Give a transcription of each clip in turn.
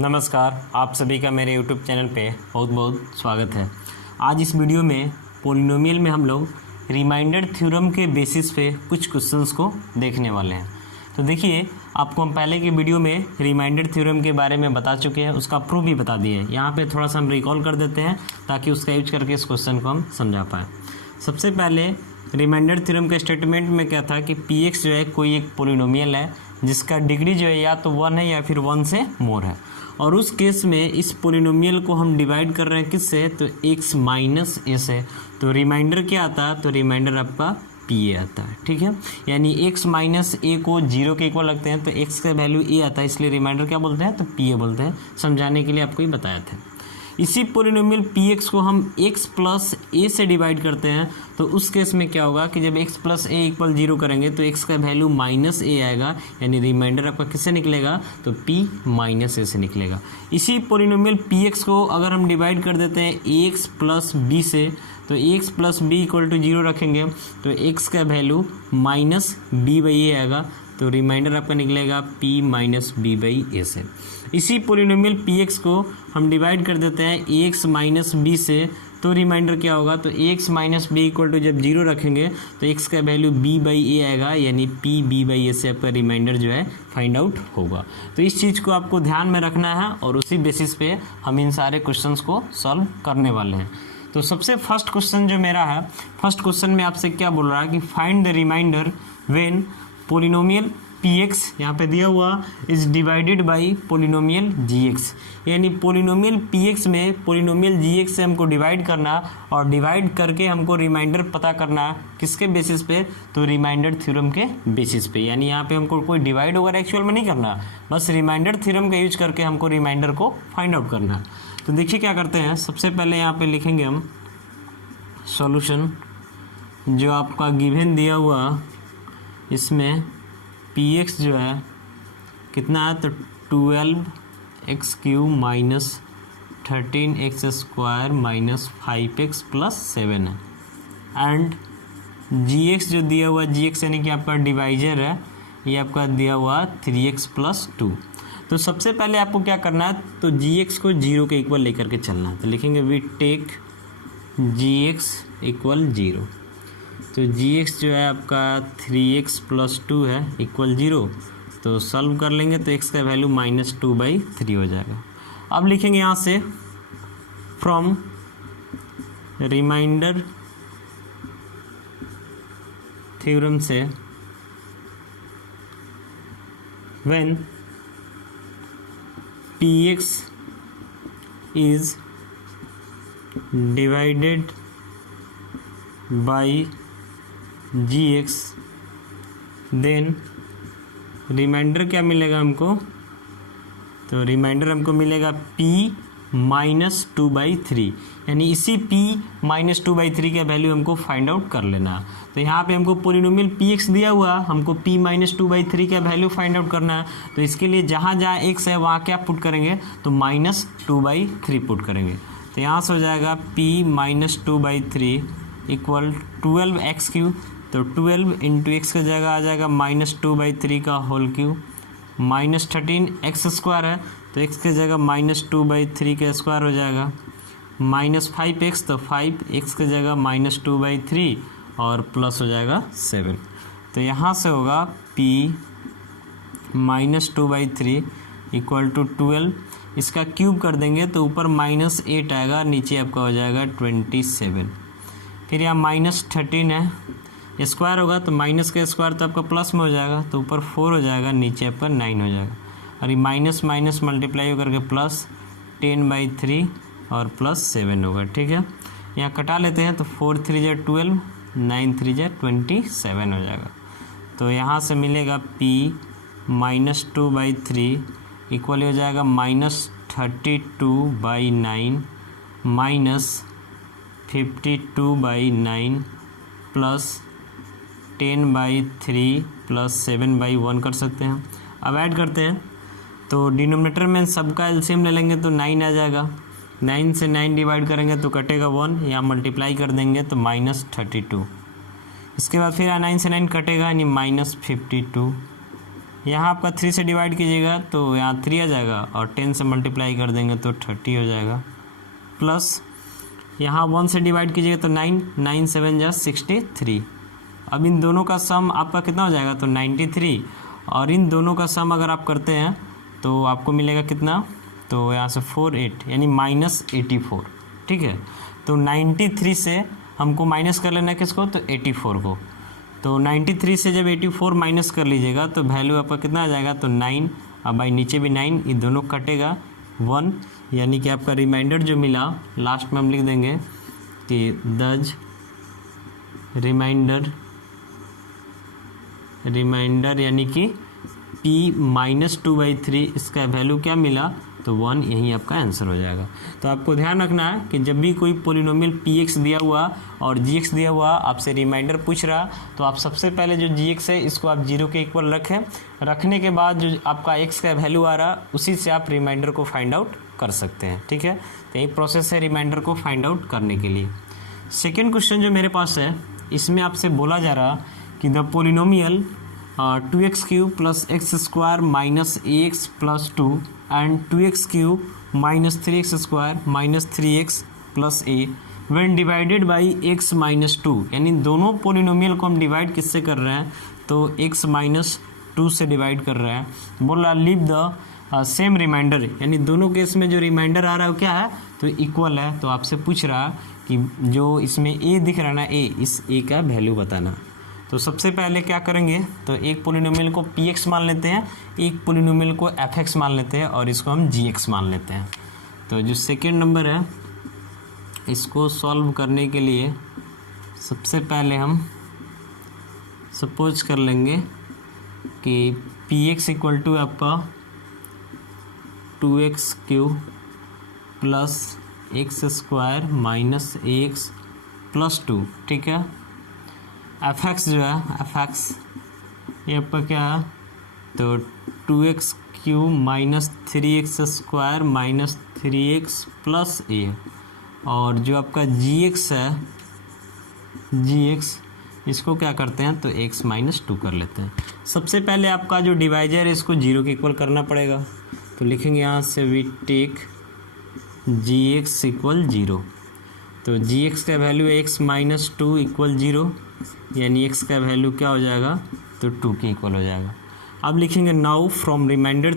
नमस्कार, आप सभी का मेरे YouTube चैनल पे बहुत बहुत स्वागत है। आज इस वीडियो में पोलिनोमियल में हम लोग रिमाइंडर थ्योरम के बेसिस पे कुछ क्वेश्चंस को देखने वाले हैं। तो देखिए, आपको हम पहले के वीडियो में रिमाइंडर थ्योरम के बारे में बता चुके हैं, उसका प्रूफ भी बता दिए। यहाँ पे थोड़ा सा हम रिकॉल कर देते हैं ताकि उसका यूज करके इस क्वेश्चन को हम समझा पाएँ। सबसे पहले रिमाइंडर थ्योरम के स्टेटमेंट में क्या था कि px जो है कोई एक पोलिनोमियल है जिसका डिग्री जो है या तो 1 है या फिर 1 से मोर है, और उस केस में इस पोलिनोमियल को हम डिवाइड कर रहे हैं किससे, तो x माइनस ए से। तो रिमाइंडर क्या आता है, तो रिमाइंडर आपका पी ए आता है। ठीक है, यानी x माइनस ए को 0 के इक्वल लगते हैं तो x का वैल्यू ए आता है, इसलिए रिमाइंडर क्या बोलते हैं, तो पी ए बोलते हैं। समझाने के लिए आपको ही बताया था। इसी पोलिनोमियल px को हम x प्लस ए से डिवाइड करते हैं तो उस केस में क्या होगा कि जब x प्लस ए इक्वल 0 करेंगे तो x का वैल्यू माइनस ए आएगा, यानी रिमाइंडर आपका किससे निकलेगा, तो p माइनस ए से निकलेगा। इसी पोलिनोमियल px को अगर हम डिवाइड कर देते हैं ax प्लस b से तो ax plus B equal to 0 रखेंगे तो x का value minus B by A आएगा, तो रिमाइंडर आपका निकलेगा p minus B by A से। इसी पोलिनोमियल px को हम डिवाइड कर देते हैं ax माइनस बी से तो रिमाइंडर क्या होगा, तो ax minus B equal to जब 0 रखेंगे तो x का वैल्यू b बाई ए आएगा, यानी p b बाई ए से आपका रिमाइंडर जो है फाइंड आउट होगा। तो इस चीज़ को आपको ध्यान में रखना है और उसी बेसिस पे हम इन सारे क्वेश्चंस को सॉल्व करने वाले हैं। तो सबसे फर्स्ट क्वेश्चन जो मेरा है, फर्स्ट क्वेश्चन में आपसे क्या बोल रहा है कि find the remainder when polynomial px यहाँ पे दिया हुआ is divided by polynomial gx, यानी पोलिनोमियल px में पोलिनोमियल gx से हमको डिवाइड करना और डिवाइड करके हमको रिमाइंडर पता करना किसके बेसिस पे, तो रिमाइंडर थ्योरम के बेसिस पे। यानी यहाँ पे हमको कोई डिवाइड वगैरह एक्चुअल में नहीं करना, बस रिमाइंडर थ्योरम का यूज करके हमको रिमाइंडर को फाइंड आउट करना। तो देखिए क्या करते हैं, सबसे पहले यहाँ पे लिखेंगे हम सॉल्यूशन जो आपका गिवन दिया हुआ, इसमें px जो है कितना है, तो 12x³ minus 13x² minus 5x plus 7 है, एंड gx जो दिया हुआ, gx यानी कि आपका डिवाइजर है, ये आपका दिया हुआ 3x प्लस 2। तो सबसे पहले आपको क्या करना है, तो gx को 0 के इक्वल लेकर के चलना है। तो लिखेंगे वी टेक gx इक्वल 0। तो gx जो है आपका 3x प्लस 2 है इक्वल 0, तो सॉल्व कर लेंगे तो x का वैल्यू माइनस 2/3 हो जाएगा। अब लिखेंगे यहाँ से फ्रॉम रिमाइंडर थ्योरम से when px is divided by gx then remainder क्या मिलेगा हमको, तो रिमाइंडर हमको मिलेगा p माइनस 2/3, यानी इसी p माइनस 2/3 का वैल्यू हमको फाइंड आउट कर लेना। तो यहाँ पे हमको पोलिनोमियल px दिया हुआ, हमको p माइनस 2/3 का वैल्यू फाइंड आउट करना है। तो इसके लिए जहाँ जहाँ x है वहाँ क्या पुट करेंगे, तो माइनस 2/3 पुट करेंगे। तो यहाँ से हो जाएगा p माइनस 2/3 इक्वल 12x³, तो 12 इंटू एक्स का जगह आ जाएगा माइनस 2/3 का होल क्यूब, माइनस 13x² है तो x की जगह माइनस 2/3 का स्क्वायर हो जाएगा, माइनस 5x तो 5x की जगह माइनस 2/3 और प्लस हो जाएगा 7। तो यहाँ से होगा p माइनस 2/3 इक्वल टू 12, इसका क्यूब कर देंगे तो ऊपर माइनस 8 आएगा, नीचे आपका हो जाएगा 27। फिर यहाँ माइनस 13 है, स्क्वायर होगा तो माइनस का स्क्वायर तो आपका प्लस में हो जाएगा, तो ऊपर 4 हो जाएगा, नीचे आपका 9 हो जाएगा, और ये माइनस माइनस मल्टीप्लाई होकर के प्लस 10/3 और प्लस 7 होगा। ठीक है, यहाँ कटा लेते हैं तो 4 3 जा 12, 9 3 जा 27 हो जाएगा। तो यहाँ से मिलेगा p माइनस 2/3 इक्वल हो जाएगा माइनस 32/9 माइनस 52/9 प्लस 10/3 प्लस 7/1 कर सकते हैं। अब ऐड करते हैं तो डिनोमिनेटर में सबका एलसीएम ले लेंगे तो 9 आ जाएगा, 9 से 9 डिवाइड करेंगे तो कटेगा 1, या मल्टीप्लाई कर देंगे तो माइनस 32। इसके बाद फिर 9 से 9 कटेगा यानी माइनस 52, यहाँ आपका 3 से डिवाइड कीजिएगा तो यहाँ 3 आ जाएगा और 10 से मल्टीप्लाई कर देंगे तो 30 हो जाएगा, प्लस यहाँ 1 से डिवाइड कीजिएगा तो 9, 9 7 जा 63। अब इन दोनों का सम आपका कितना हो जाएगा तो 93, और इन दोनों का सम अगर आप करते हैं तो आपको मिलेगा कितना, तो यहाँ से 48 यानी -84। ठीक है, तो 93 से हमको माइनस कर लेना है किसको, तो 84 को। तो 93 से जब 84 माइनस कर लीजिएगा तो वैल्यू आपका कितना आ जाएगा, तो 9। अब भाई नीचे भी 9, ये दोनों कटेगा 1, यानी कि आपका रिमाइंडर जो मिला लास्ट में हम लिख देंगे कि दज रिमाइंडर यानी कि p -2/3 इसका वैल्यू क्या मिला, तो 1, यही आपका आंसर हो जाएगा। तो आपको ध्यान रखना है कि जब भी कोई पोलिनोमियल px दिया हुआ और gx दिया हुआ आपसे रिमाइंडर पूछ रहा, तो आप सबसे पहले जो gx है इसको आप 0 के इक्वल रखें। रखने के बाद जो आपका x का वैल्यू आ रहा उसी से आप रिमाइंडर को फाइंड आउट कर सकते हैं। ठीक है, तो यही प्रोसेस है रिमाइंडर को फाइंड आउट करने के लिए। सेकेंड क्वेश्चन जो मेरे पास है, इसमें आपसे बोला जा रहा कि the polynomial 2x³ + x² - ax + 2 and 2x³ - 3x² - 3x + a when divided by x - 2, यानी दोनों पोलिनोमियल को हम डिवाइड किससे कर रहे हैं, तो x - 2 से डिवाइड कर रहे हैं। बोल रहा लीव द सेम रिमाइंडर, यानी दोनों केस में जो रिमाइंडर आ रहा है वो क्या है, तो इक्वल है। तो आपसे पूछ रहा कि जो इसमें a दिख रहा है ना, a, इस a का वैल्यू बताना। तो सबसे पहले क्या करेंगे, तो एक पोलिनोमियल को px मान लेते हैं, एक पोलिनोमियल को fx मान लेते हैं और इसको हम gx मान लेते हैं। तो जो सेकेंड नंबर है इसको सॉल्व करने के लिए सबसे पहले हम सपोज कर लेंगे कि px = आपका 2x³ + x² - ax + 2। ठीक है, fx जो है fx ये आपका क्या है, तो 2x³ - 3x² - 3x + a, और जो आपका gx है gx इसको क्या करते हैं, तो x - 2 कर लेते हैं। सबसे पहले आपका जो डिवाइजर है इसको 0 के इक्वल करना पड़ेगा, तो लिखेंगे यहाँ से वी टेक gx = 0। तो gx का वैल्यू x - 2 = 0, यानी x का वैल्यू क्या हो जाएगा, तो 2 के इक्वल हो जाएगा। अब लिखेंगे नाउ फ्रॉम रिमाइंडर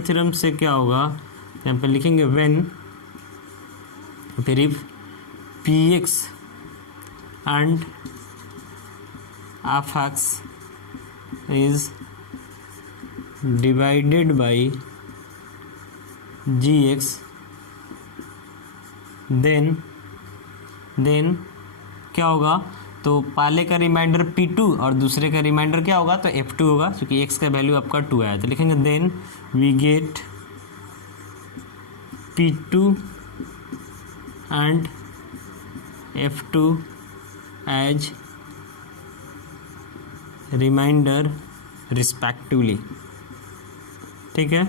थ्योरम से क्या होगा, यहाँ पे लिखेंगे व्हेन फिर if px and fx is divided by gx then क्या होगा, तो पहले का रिमाइंडर p2 और दूसरे का रिमाइंडर क्या होगा, तो f2 होगा, क्योंकि x का वैल्यू आपका 2 आया। तो लिखेंगे then we get p2 and f2 as remainder respectively. ठीक है,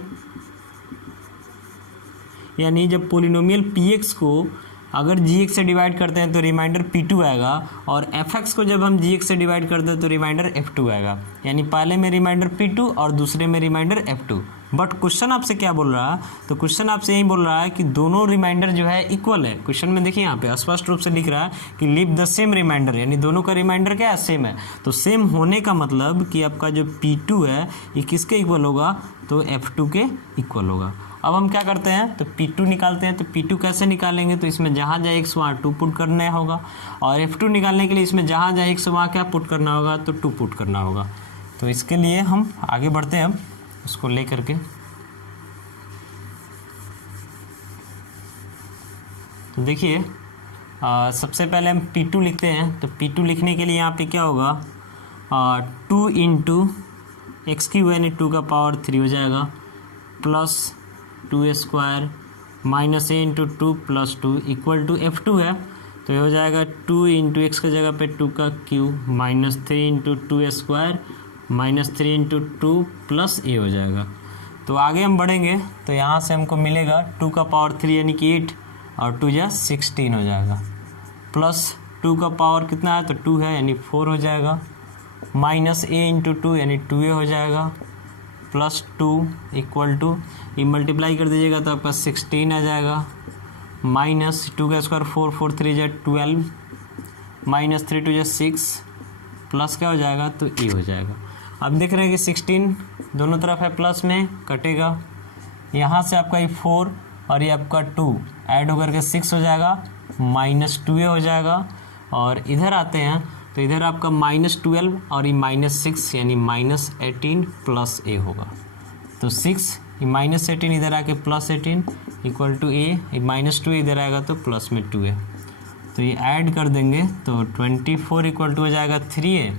यानी जब पोलिनोमियल px को अगर gx से डिवाइड करते हैं तो रिमाइंडर p2 आएगा, और fx को जब हम gx से डिवाइड करते हैं तो रिमाइंडर f2 आएगा, यानी पहले में रिमाइंडर p2 और दूसरे में रिमाइंडर f2। बट क्वेश्चन आपसे क्या बोल रहा है, तो क्वेश्चन आपसे यही बोल रहा है कि दोनों रिमाइंडर जो है इक्वल है। क्वेश्चन में देखिए यहाँ पे स्पष्ट रूप से लिख रहा है कि लीव द सेम रिमाइंडर, यानी दोनों का रिमाइंडर क्या है, सेम है। तो सेम होने का मतलब कि आपका जो p2 है ये किसके इक्वल होगा, तो f2 के इक्वल होगा। अब हम क्या करते हैं, तो p2 निकालते हैं। तो p2 कैसे निकालेंगे, तो इसमें जहाँ जाए x वहाँ 2 पुट करना होगा, और f2 निकालने के लिए इसमें जहाँ जाए x वहाँ क्या पुट करना होगा, तो 2 पुट करना होगा। तो इसके लिए हम आगे बढ़ते हैं, उसको ले करके तो देखिए सबसे पहले हम p2 लिखते हैं। तो p2 लिखने के लिए यहाँ पे क्या होगा, 2 × x³ यानी 2 का पावर 3 हो जाएगा, plus 2a² minus a × 2 + 2 = f2 है। तो ये हो जाएगा 2 × x की जगह पे 2 का cube minus 3 × 2a² minus 3 × 2 + a हो जाएगा। तो आगे हम बढ़ेंगे तो यहाँ से हमको मिलेगा 2 का पावर 3 यानी कि 8 और 2 जा 16 हो जाएगा, प्लस 2 का पावर कितना है तो 2 है यानी 4 हो जाएगा, माइनस a इंटू 2 यानी 2a हो जाएगा, प्लस 2 इक्वल टू ये मल्टीप्लाई कर दीजिएगा तो आपका 16 आ जाएगा, माइनस 2 का स्क्वायर 4, 4 3 जा 12, माइनस 3 2 जा 6, प्लस क्या हो जाएगा तो ए हो जाएगा। अब देख रहे हैं कि 16 दोनों तरफ है प्लस में, कटेगा, यहाँ से आपका ये 4 और ये आपका 2 ऐड होकर के 6 हो जाएगा, माइनस 2a हो जाएगा, और इधर आते हैं तो इधर आपका माइनस 12 और ये माइनस 6 यानी माइनस 18 प्लस a होगा, तो 6 ये माइनस 18 इधर आके प्लस 18 इक्वल टू a, ये माइनस 2 इधर आएगा तो प्लस में 2a, तो ये ऐड कर देंगे तो 24 इक्वल टू हो जाएगा 3a,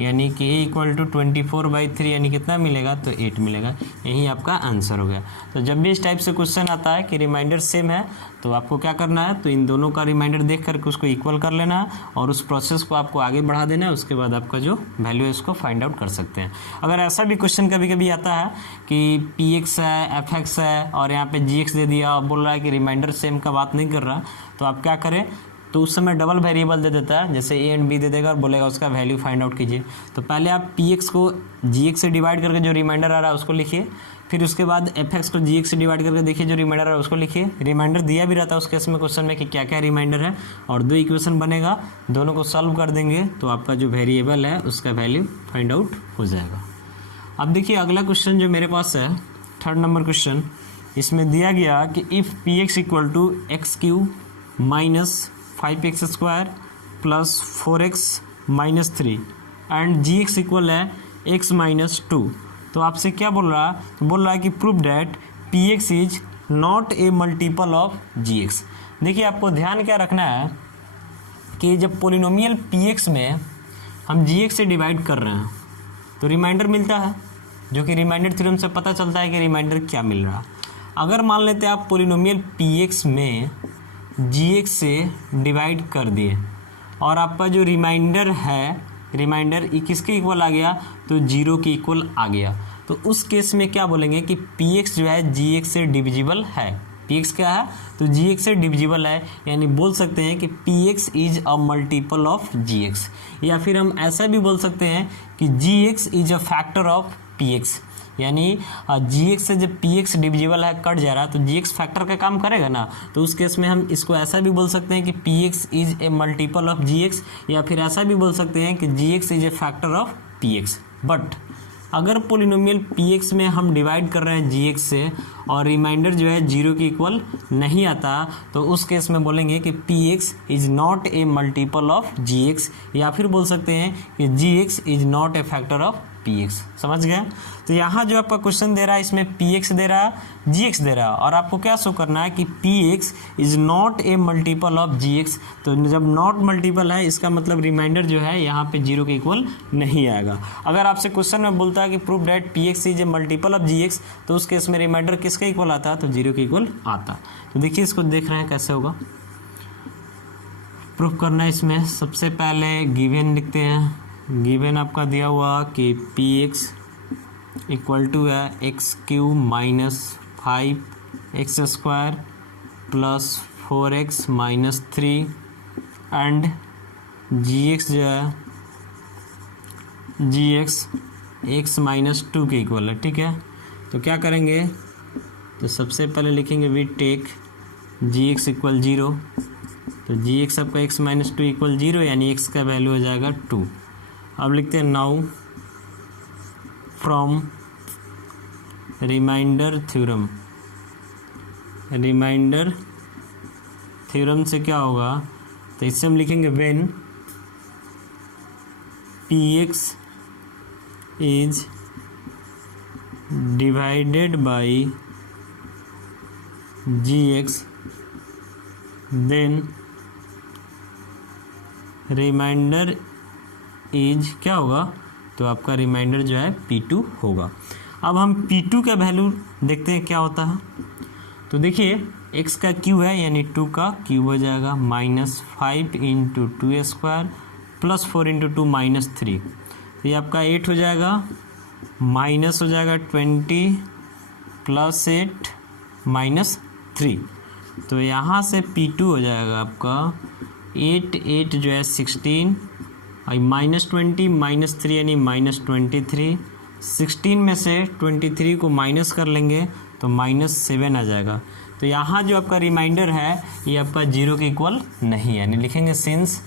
यानी कि a इक्वल टू 24/3 यानी कितना मिलेगा तो 8 मिलेगा। यही आपका आंसर हो गया। तो जब भी इस टाइप से क्वेश्चन आता है कि रिमाइंडर सेम है तो आपको क्या करना है, तो इन दोनों का रिमाइंडर देख करके उसको इक्वल कर लेना है और उस प्रोसेस को आपको आगे बढ़ा देना है। उसके बाद आपका जो वैल्यू है उसको फाइंड आउट कर सकते हैं। अगर ऐसा भी क्वेश्चन कभी कभी आता है कि px है, fx है और यहाँ पे gx दे दिया और बोल रहा है कि रिमाइंडर सेम का बात नहीं कर रहा, तो आप क्या करें, तो उस समय डबल वेरिएबल दे देता है, जैसे a एंड b दे देगा और बोलेगा उसका वैल्यू फाइंड आउट कीजिए। तो पहले आप px को gx से डिवाइड करके जो रिमाइंडर आ रहा है उसको लिखिए, फिर उसके बाद fx को gx से डिवाइड करके देखिए जो रिमाइंडर आ रहा है उसको लिखिए। रिमाइंडर दिया भी रहता है उस केस में क्वेश्चन में कि क्या क्या रिमाइंडर है, और 2 इक्वेशन बनेगा, दोनों को सॉल्व कर देंगे तो आपका जो वेरिएबल है उसका वैल्यू फाइंड आउट हो जाएगा। अब देखिए अगला क्वेश्चन जो मेरे पास है 3rd नंबर क्वेश्चन, इसमें दिया गया कि if px equal to x³ minus 5x square plus 4x minus 3 and gx equal है x माइनस 2, तो आपसे क्या बोल रहा है, बोल रहा है कि prove that px is not a multiple of gx। देखिए आपको ध्यान क्या रखना है कि जब पोलिनोमियल px में हम gx से डिवाइड कर रहे हैं तो रिमाइंडर मिलता है, जो कि रिमाइंडर थ्योरम से पता चलता है कि रिमाइंडर क्या मिल रहा है। अगर मान लेते हैं आप पोलिनोमियल px में gx से डिवाइड कर दिए और आपका जो रिमाइंडर है, रिमाइंडर किसके इक्वल आ गया तो 0 के इक्वल आ गया, तो उस केस में क्या बोलेंगे कि px जो है gx से डिविजिबल है। px क्या है तो gx से डिविजिबल है, यानी बोल सकते हैं कि px is a multiple of gx, या फिर हम ऐसा भी बोल सकते हैं कि gx is a factor of px, यानी gx से जब px डिविजिबल है कट जा रहा है तो gx फैक्टर का काम करेगा ना, तो उस केस में हम इसको ऐसा भी बोल सकते हैं कि px is a multiple of gx, या फिर ऐसा भी बोल सकते हैं कि gx is a factor of px। But अगर पोलिनोमियल px में हम डिवाइड कर रहे हैं gx से और रिमाइंडर जो है 0 के इक्वल नहीं आता, तो उस केस में बोलेंगे कि px is not a multiple of gx, या फिर बोल सकते हैं कि gx is not a factor of px। समझ गए? तो यहाँ जो आपका क्वेश्चन दे रहा है इसमें px दे रहा है, gx दे रहा है, और आपको क्या शो करना है कि px is not a multiple of gx। तो जब नॉट मल्टीपल है इसका मतलब रिमाइंडर जो है यहाँ पे 0 के इक्वल नहीं आएगा। अगर आपसे क्वेश्चन में बोलता है कि prove that px is a multiple of gx, तो उस केस में रिमाइंडर किसके इक्वल आता है तो 0 के इक्वल आता। तो देखिए इसको देख रहे हैं कैसे होगा प्रूव करना है। इसमें सबसे पहले गिवन लिखते हैं। गिवन आपका दिया हुआ कि px इक्वल टू है x³ minus 5x square plus 4x minus 3 and gx जो है gx x माइनस 2 के इक्वल है। ठीक है, तो क्या करेंगे, तो सबसे पहले लिखेंगे वी टेक gx इक्वल 0, तो gx आपका x माइनस 2 इक्वल 0, यानी x का वैल्यू हो जाएगा 2। अब लिखते हैं now from remainder theorem. Remainder theorem से क्या होगा, तो इससे हम लिखेंगे when px is divided by gx then remainder is क्या होगा, तो आपका रिमाइंडर जो है p2 होगा। अब हम p2 का वैल्यू देखते हैं क्या होता है। तो देखिए x का q है यानी 2 का क्यूब हो जाएगा, minus 5 into 2 square plus 4 into 2 minus 3, तो ये आपका 8 हो जाएगा, माइनस हो जाएगा 20 प्लस 8 माइनस 3, तो यहाँ से P2 हो जाएगा आपका 8 जो है 16 और -20 -3 यानी -23। 16 में से 23 को माइनस कर लेंगे तो -7 आ जाएगा। तो यहाँ जो आपका रिमाइंडर है ये आपका 0 के इक्वल नहीं है, यानी लिखेंगे since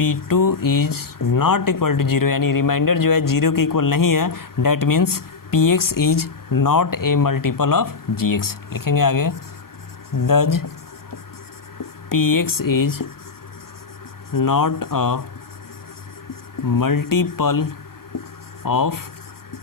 P2 is not equal to 0, यानी रिमाइंडर जो है 0 के इक्वल नहीं है, that means Px is not a multiple of Gx। लिखेंगे आगे दज Px is not a multiple of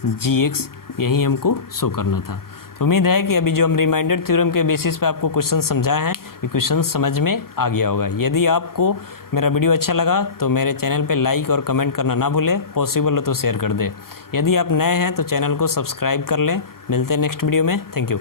Gx, यही हमको शो करना था। तो उम्मीद है कि अभी जो हम रिमाइंडर थ्योरम के बेसिस पे आपको क्वेश्चन समझाए हैं ये क्वेश्चन समझ में आ गया होगा। यदि आपको मेरा वीडियो अच्छा लगा तो मेरे चैनल पे लाइक और कमेंट करना ना भूलें, पॉसिबल हो तो शेयर कर दें। यदि आप नए हैं तो चैनल को सब्सक्राइब कर लें। मिलते हैं नेक्स्ट वीडियो में। Thank you.